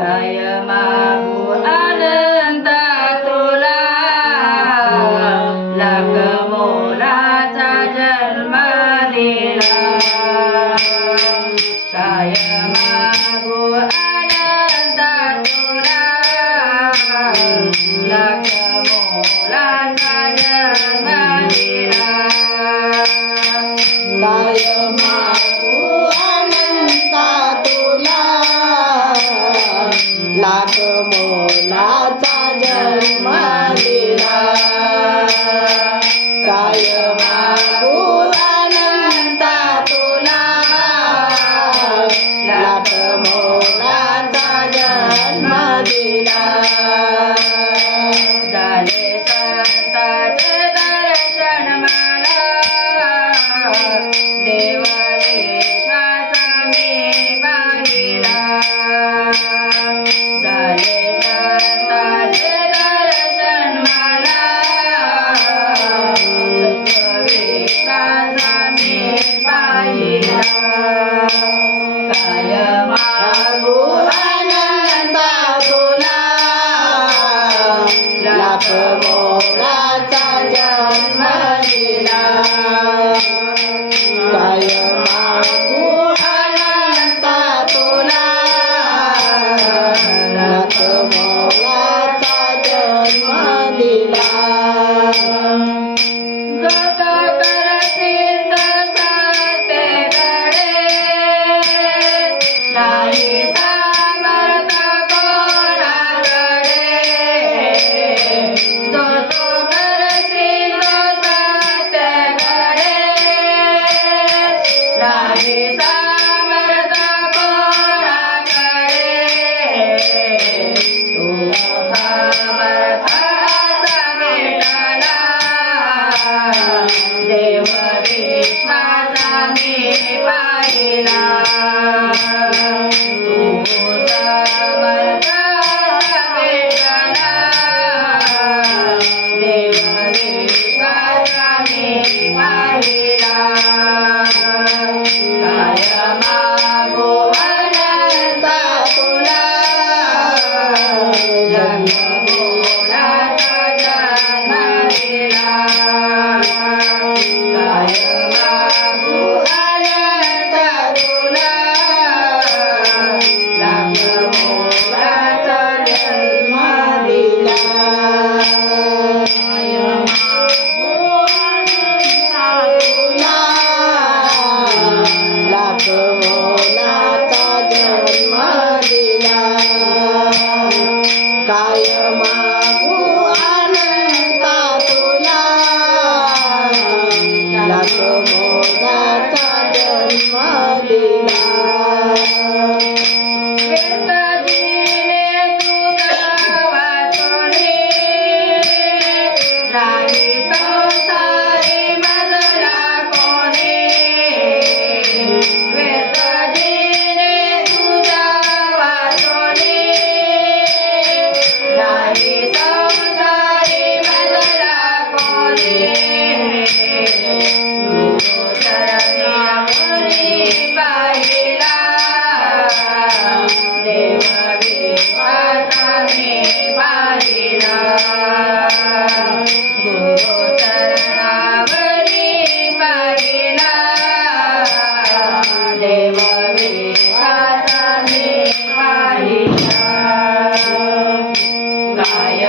I am.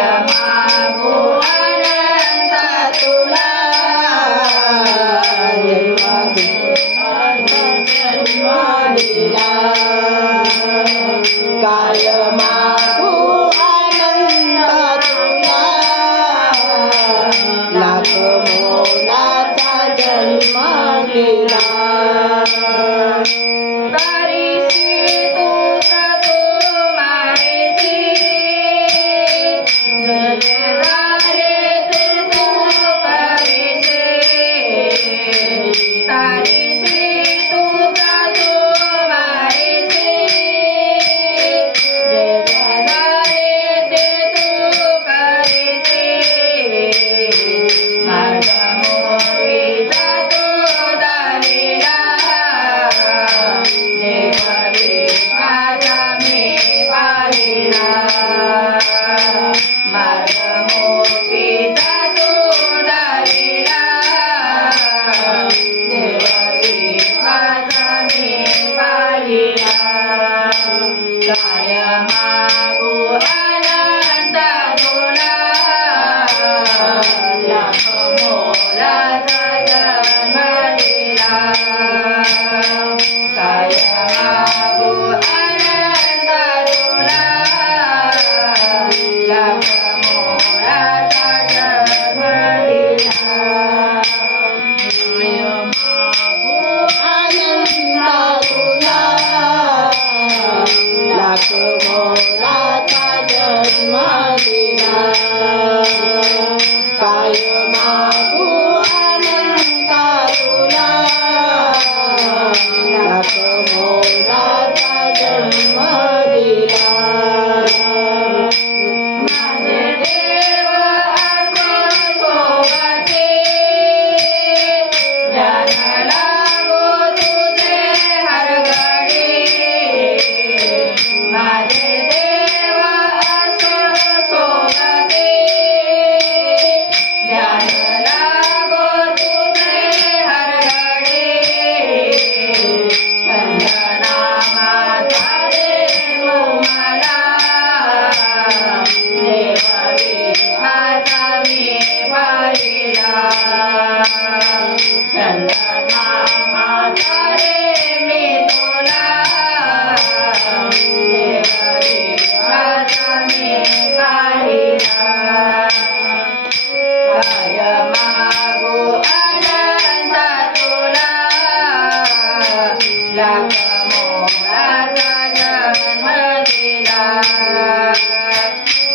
काय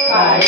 काय